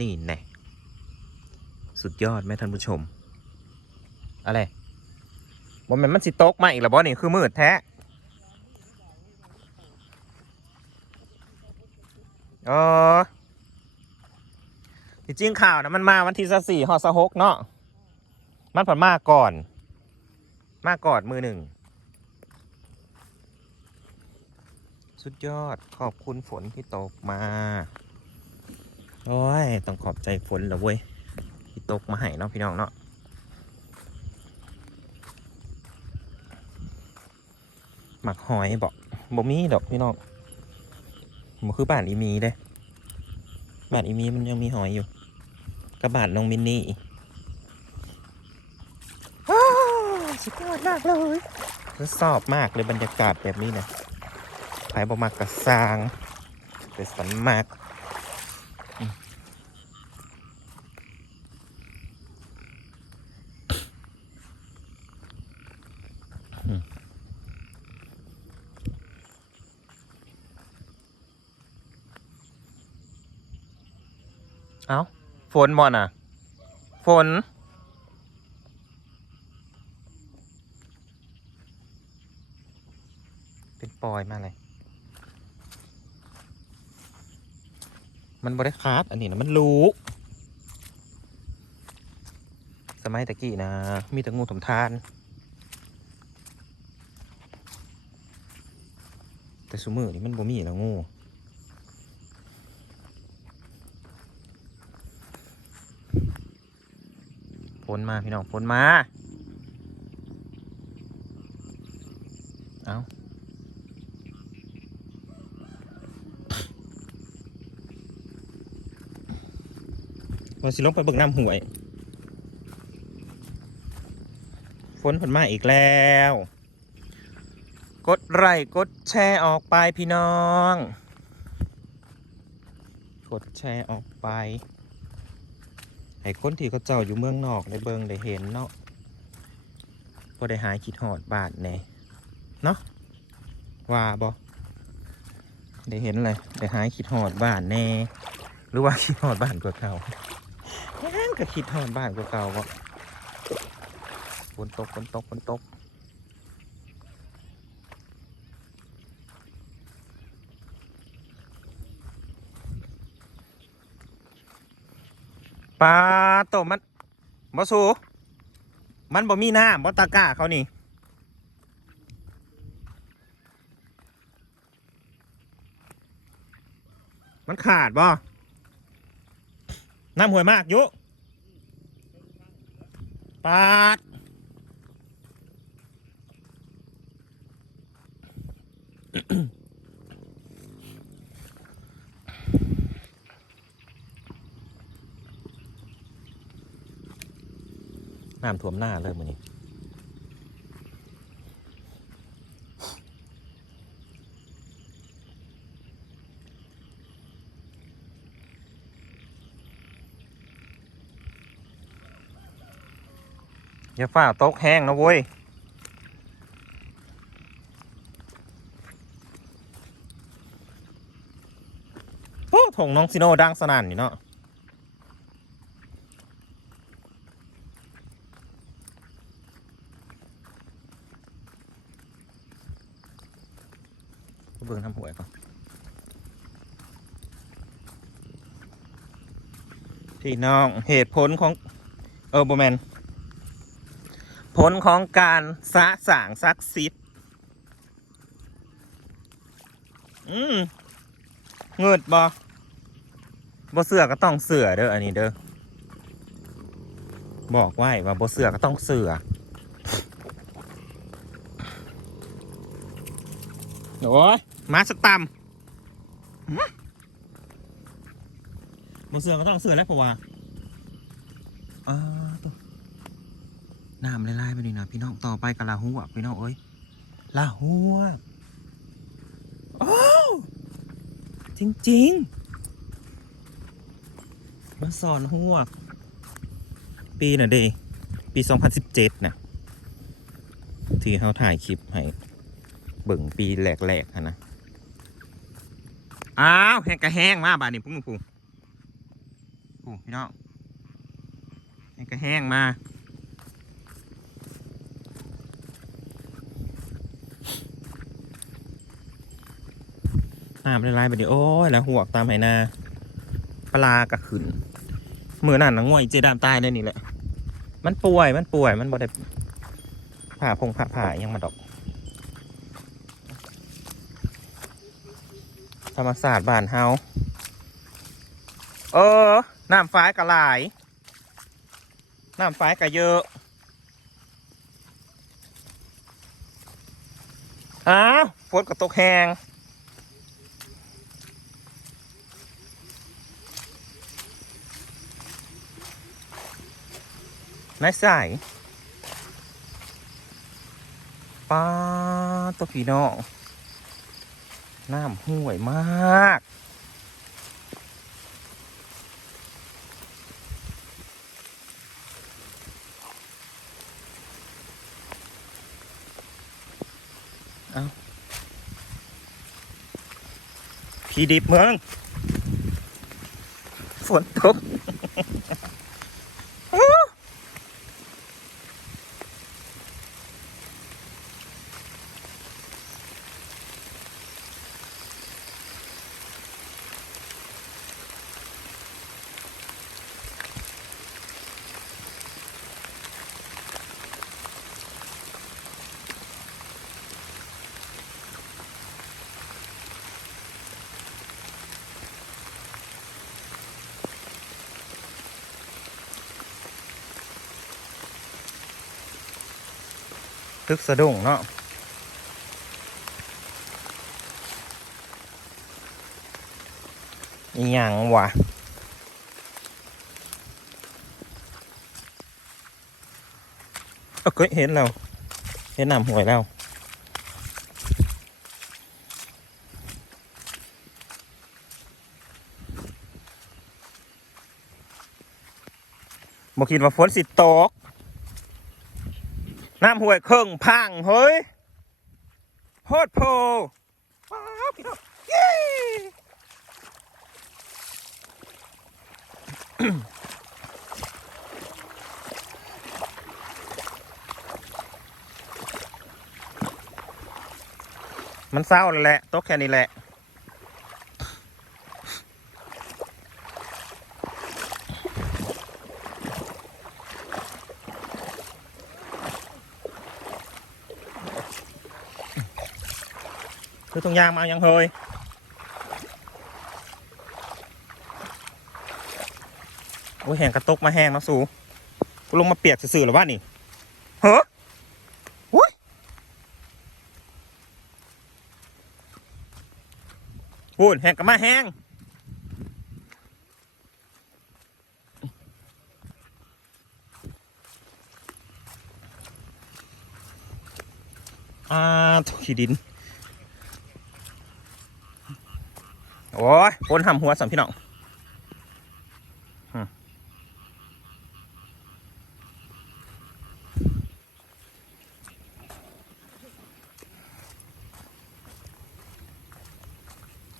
นี่แน่สุดยอดไหมท่านผู้ชม อะไรบ่แมันมันสิตกมาอีกแล้วบ่นี่คือมืดแท้เออที่จริงข่าวนะมันมาวันที่สี่หอสหกเนาะมันผ่านมาก่อน มาก่อนมือหนึ่ง สุดยอดขอบคุณฝนที่ตกมา โอ้ย ต้องขอบใจฝนแล้วเว้ยที่ตกมาให้เนาะพี่น้องเนาะหมักหอยบอกบ่มีดอกพี่น้องมันคือบ้านอีมีเด้บ้านอีมีมันยังมีหอยอยู่กับบ้านน้องมินนี่อ้าวสุดยอดมากเลยทดสอบมากเลยบรรยากาศแบบนี้นะภายบ่มากกระซางเป็นสันมาก เอาฝนบ่น่ะ ฝน เป็นปอยมาเลย มันบริคาดอันนี้นะมันรู้ สมัยตะกี้นะ มีแต่งูถมทาน แต่สมือนี่มันบ่มีแล้วงู นมาพี่น้องฝนมา เอาวันสิลงไปเบิกน้ำห่วยฝนฝนมาอีกแล้ว กดไลค์กดแชร์ออกไปพี่น้อง กดแชร์ออกไป ให้คนที่เขาเจ้าอยู่เมืองนอกได้เบิงได้เห็นเนาะพอได้หายคิดหอดบาทแน่เนาะว่าบอได้เห็นเลยได้หายคิดหอดบาทแน่หรือว่าคิดหอดบาทกว่าเก่าแม่งก็คิดหอดบาทกว่าเก่าบ่ฝนตกฝนตกฝนตก ปลาโตมันบ่สูมันบ่มีหน้ำบ่ตะก้าเขานี่มันขาดบ่น้ำห่วยมากยุปาด น้ำท่วมหน้าเลยมือนี้อย่าฝ่าตกแห้งนะเว้ยโอ้ถงน้องซิโนดังสนั่นนี่เนาะ เบิ่งทำหวยก่อน พี่น้องเหตุผลของเออโบแมนผลของการสะสางซักซิดอืมเงิดบบ่เสือก็ต้องเสือเด้ออันนี้เด้อบอกไว้ว่าบ่เสือก็ต้องเสือโอ้ยมาสตัม บนเสือก็ต้องเสือแล้วเพราะว่าอ่าตัวน้ำลายๆไปนี่นะพี่น้องต่อไปกับลาหัวพี่น้องเอ้ยลาหัวโอ้าวจริงๆมาสอนหัวปีน่ะเดปี 2017นะที่เขาถ่ายคลิปให้เบิ่งปีแหลกๆนะอ้าวแห้งกระแห้งมาบาดนี้พุ่งพุ่ง โอ้พี่น้องนี่ก็แห้งมาน้ำละลายไปดิโอ้ยแล้วหัวกตามไหนาปลากระขึ้นมือนั่นนะง่วยเจดามตายได้นี่แหละ มันป่วยมันป่วยมันบ่ได้ผ่าพงผ่าผ่ายังมาดอก ธรรมศาสตร์บ้านเฮาเออ น้ำฟ้ากระหลาย น้ำฟ้ากระเยอะอ้าวฝนก็ตกแหงนายสายป้าตัวพี่น้องน้ำห่วยมาก พีดิบเมือง ฝนตก ตึกสะดุ้งเนาะอีหยังวะเอ้าเก็เห็นแล้วเห็นน้ำหวยแล้วบอกคิดว่าฝนสิตก น้ำห้วยเครื่องพังเฮ้ยโคตรโพว้าวพี่น้องเย้มันเศร้าแล้วแหละโต๊ะแค่นี้แหละ คือตรงยางมาอายังเฮยโอ้ยแห้งกระตกมาแห้งมาสูกูลงมาเปียกสื่อๆหรือว่านี่เฮ้ออุ้ยพูดแห้งกับมาแห้งอ่าถูกขี้ดิน โอ้ยคนหำหัวสัมพี่น้องอืม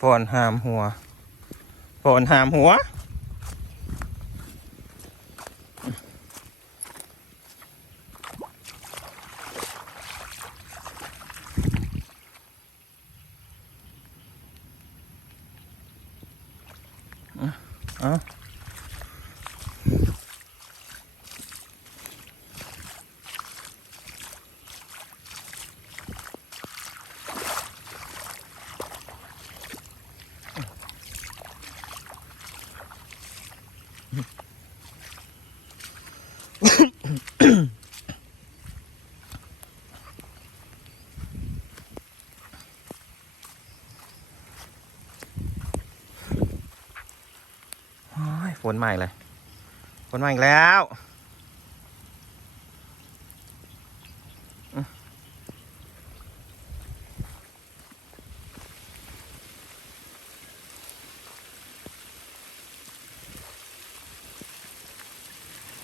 ฝนหามหัวฝนหามหัว เอาโอ้ มาอีกเลยคนมาอีกแล้ว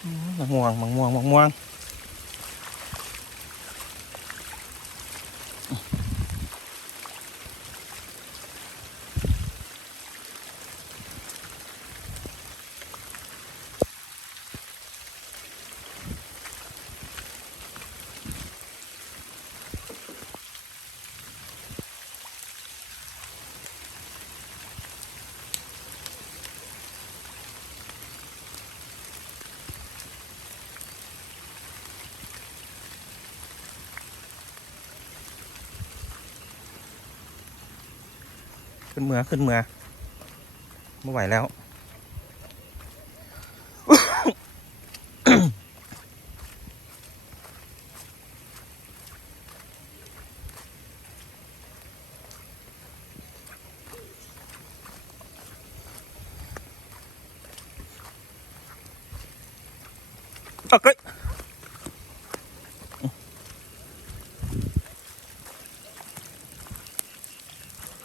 มมะม่วงมะม่วงมะม่วง ขึ้นเมือขึ้นเมือไม่ไหวแล้วโอเ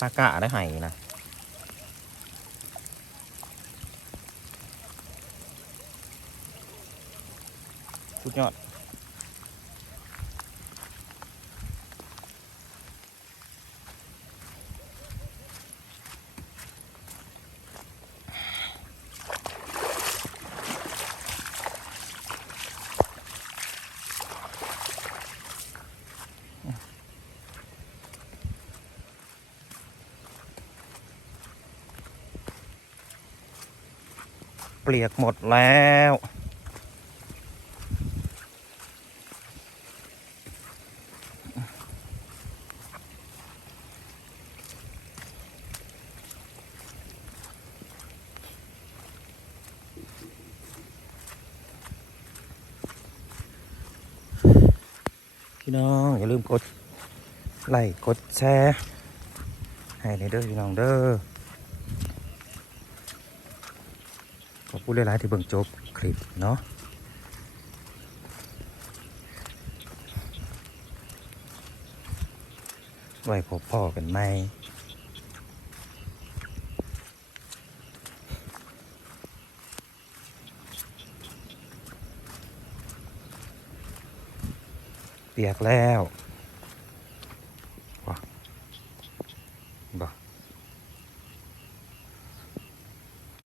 คตากะได้ไห้นะสุดยอด เปียกหมดแล้ว พี่น้องอย่าลืมกดไลค์กดแชร์ให้ในเด้อพี่น้องเด้อ ขอบคุณหลายๆที่เบิ่งจบคลิปเนาะไว้พบพ่อกันไหมเปียกแล้ว